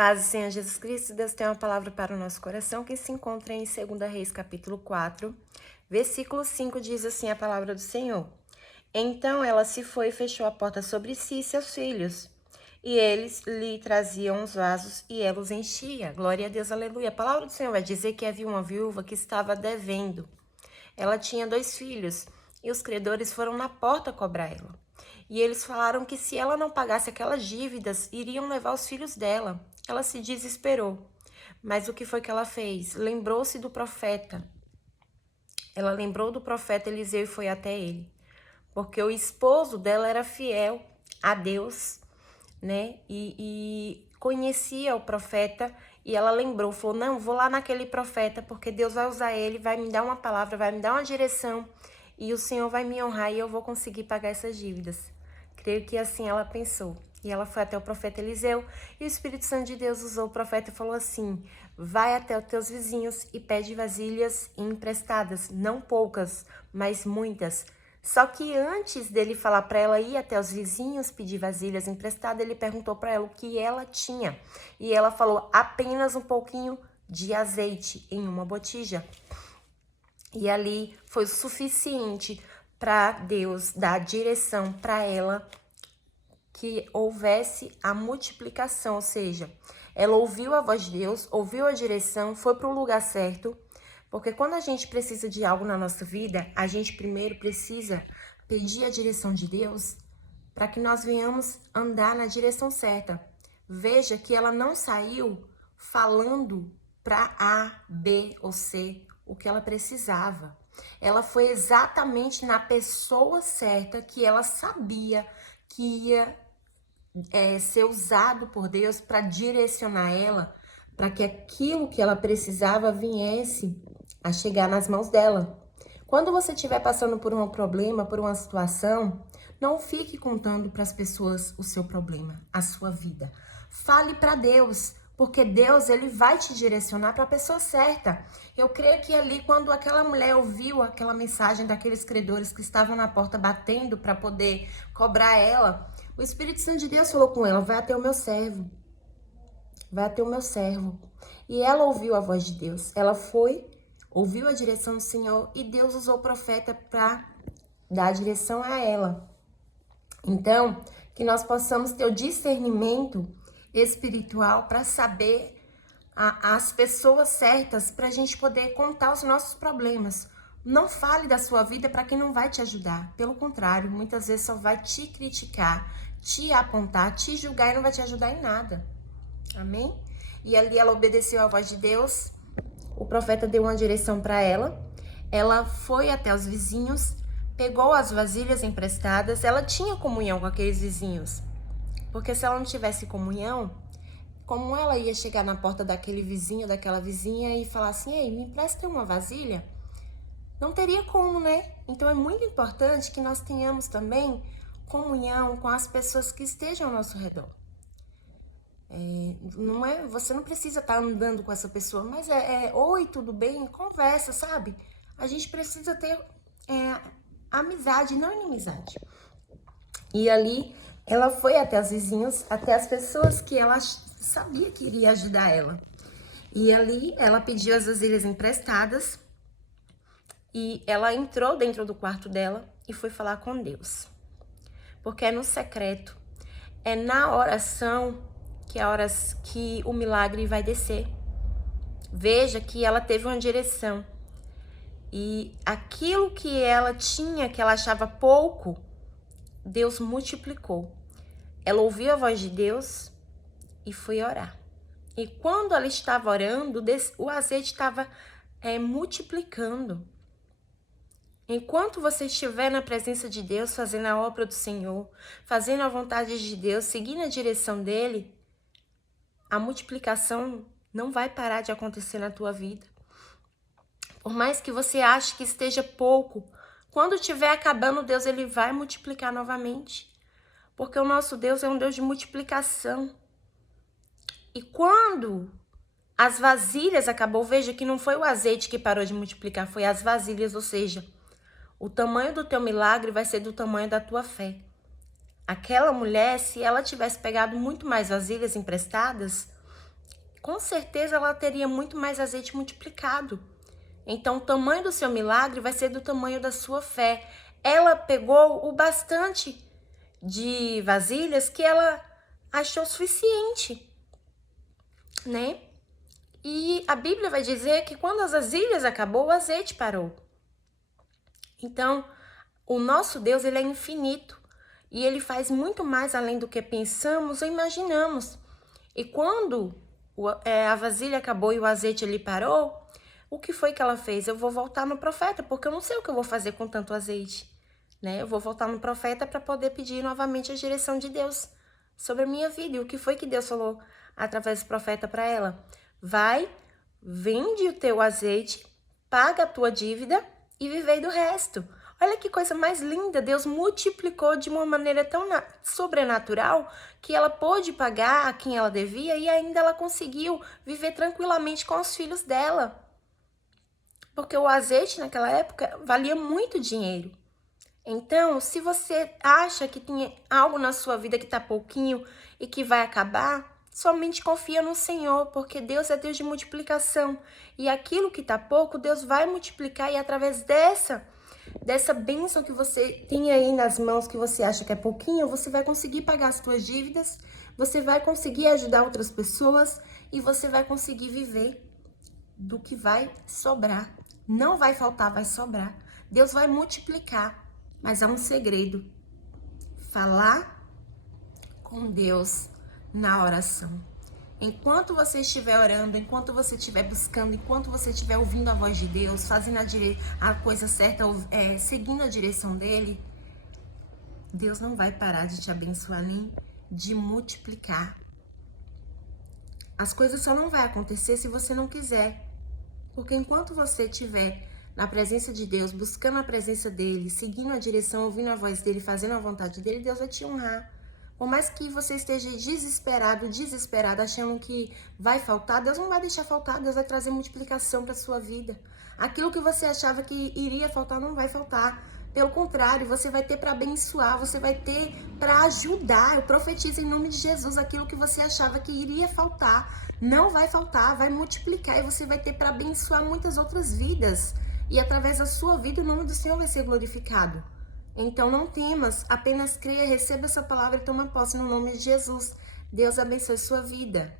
Paz do Senhor Jesus Cristo, Deus tem uma palavra para o nosso coração que se encontra em 2 Reis, capítulo 4, versículo 5, diz assim a palavra do Senhor. Então ela se foi e fechou a porta sobre si e seus filhos, e eles lhe traziam os vasos e ela os enchia. Glória a Deus, aleluia. A palavra do Senhor vai dizer que havia uma viúva que estava devendo. Ela tinha 2 filhos, e os credores foram na porta cobrar ela. E eles falaram que se ela não pagasse aquelas dívidas, iriam levar os filhos dela. Ela se desesperou. Mas o que foi que ela fez? Lembrou-se do profeta. Ela lembrou do profeta Eliseu e foi até ele. Porque o esposo dela era fiel a Deus, né? E conhecia o profeta. E ela lembrou, falou, não, vou lá naquele profeta, porque Deus vai usar ele, vai me dar uma palavra, vai me dar uma direção. E o Senhor vai me honrar e eu vou conseguir pagar essas dívidas. Creio que assim ela pensou. E ela foi até o profeta Eliseu, e o Espírito Santo de Deus usou o profeta e falou assim, vai até os teus vizinhos e pede vasilhas emprestadas, não poucas, mas muitas. Só que antes dele falar para ela ir até os vizinhos pedir vasilhas emprestadas, ele perguntou para ela o que ela tinha. E ela falou apenas um pouquinho de azeite em uma botija. E ali foi o suficiente para Deus dar direção para ela, que houvesse a multiplicação, ou seja, ela ouviu a voz de Deus, ouviu a direção, foi para o lugar certo, porque quando a gente precisa de algo na nossa vida, a gente primeiro precisa pedir a direção de Deus para que nós venhamos andar na direção certa. Veja que ela não saiu falando para A, B ou C o que ela precisava. Ela foi exatamente na pessoa certa que ela sabia que ia ser usado por Deus para direcionar ela, para que aquilo que ela precisava viesse a chegar nas mãos dela. Quando você estiver passando por um problema, por uma situação, não fique contando para as pessoas o seu problema, a sua vida. Fale para Deus, porque Deus ele vai te direcionar para a pessoa certa. Eu creio que ali, quando aquela mulher ouviu aquela mensagem daqueles credores que estavam na porta batendo para poder cobrar ela, o Espírito Santo de Deus falou com ela, vai até o meu servo. Vai até o meu servo. E ela ouviu a voz de Deus. Ela foi, ouviu a direção do Senhor e Deus usou o profeta para dar a direção a ela. Então, que nós possamos ter o discernimento espiritual para saber as pessoas certas para a gente poder contar os nossos problemas. Não fale da sua vida para quem não vai te ajudar. Pelo contrário, muitas vezes só vai te criticar, te apontar, te julgar e não vai te ajudar em nada. Amém? E ali ela obedeceu à voz de Deus. O profeta deu uma direção para ela. Ela foi até os vizinhos, pegou as vasilhas emprestadas. Ela tinha comunhão com aqueles vizinhos. Porque se ela não tivesse comunhão, como ela ia chegar na porta daquele vizinho, daquela vizinha e falar assim, ei, me empresta uma vasilha? Não teria como, né? Então é muito importante que nós tenhamos também comunhão com as pessoas que estejam ao nosso redor. Não é, você não precisa estar andando com essa pessoa, mas oi, tudo bem? Conversa, sabe? A gente precisa ter amizade, não inimizade. E ali ela foi até os vizinhos, até as pessoas que ela sabia que iria ajudar ela. E ali ela pediu as vasilhas emprestadas e ela entrou dentro do quarto dela e foi falar com Deus. Porque é no secreto, é na oração que é a hora que o milagre vai descer. Veja que ela teve uma direção. E aquilo que ela tinha, que ela achava pouco, Deus multiplicou. Ela ouviu a voz de Deus e foi orar. E quando ela estava orando, o azeite estava multiplicando. Enquanto você estiver na presença de Deus, fazendo a obra do Senhor, fazendo a vontade de Deus, seguindo a direção dele, a multiplicação não vai parar de acontecer na tua vida. Por mais que você ache que esteja pouco, quando estiver acabando, Deus ele vai multiplicar novamente. Porque o nosso Deus é um Deus de multiplicação. E quando as vasilhas acabou, veja que não foi o azeite que parou de multiplicar, foi as vasilhas, ou seja, o tamanho do teu milagre vai ser do tamanho da tua fé. Aquela mulher, se ela tivesse pegado muito mais vasilhas emprestadas, com certeza ela teria muito mais azeite multiplicado. Então, o tamanho do seu milagre vai ser do tamanho da sua fé. Ela pegou o bastante de vasilhas que ela achou suficiente, né? E a Bíblia vai dizer que quando as vasilhas acabou, o azeite parou. Então, o nosso Deus, ele é infinito e ele faz muito mais além do que pensamos ou imaginamos. E quando a vasilha acabou e o azeite ali parou, o que foi que ela fez? Eu vou voltar no profeta, porque eu não sei o que eu vou fazer com tanto azeite, né? Eu vou voltar no profeta para poder pedir novamente a direção de Deus sobre a minha vida. E o que foi que Deus falou através do profeta para ela? Vai, vende o teu azeite, paga a tua dívida e vivei do resto. Olha que coisa mais linda, Deus multiplicou de uma maneira tão sobrenatural que ela pôde pagar a quem ela devia e ainda ela conseguiu viver tranquilamente com os filhos dela. Porque o azeite naquela época valia muito dinheiro. Então, se você acha que tem algo na sua vida que está pouquinho e que vai acabar, somente confia no Senhor, porque Deus é Deus de multiplicação. E aquilo que está pouco, Deus vai multiplicar e através dessa bênção que você tem aí nas mãos, que você acha que é pouquinho, você vai conseguir pagar as suas dívidas, você vai conseguir ajudar outras pessoas e você vai conseguir viver do que vai sobrar. Não vai faltar, vai sobrar. Deus vai multiplicar. Mas há um segredo: falar com Deus na oração. Enquanto você estiver orando, enquanto você estiver buscando, enquanto você estiver ouvindo a voz de Deus, fazendo a coisa certa, seguindo a direção dele, Deus não vai parar de te abençoar nem de multiplicar. As coisas só não vão acontecer se você não quiser. Porque enquanto você estiver na presença de Deus, buscando a presença dele, seguindo a direção, ouvindo a voz dele, fazendo a vontade dele, Deus vai te honrar. Por mais que você esteja desesperado, achando que vai faltar, Deus não vai deixar faltar, Deus vai trazer multiplicação para sua vida. Aquilo que você achava que iria faltar, não vai faltar. Pelo contrário, você vai ter para abençoar, você vai ter para ajudar. Eu profetizo em nome de Jesus, aquilo que você achava que iria faltar, não vai faltar, vai multiplicar e você vai ter para abençoar muitas outras vidas. E através da sua vida, o nome do Senhor vai ser glorificado. Então não temas, apenas creia, receba essa palavra e toma posse no nome de Jesus. Deus abençoe sua vida.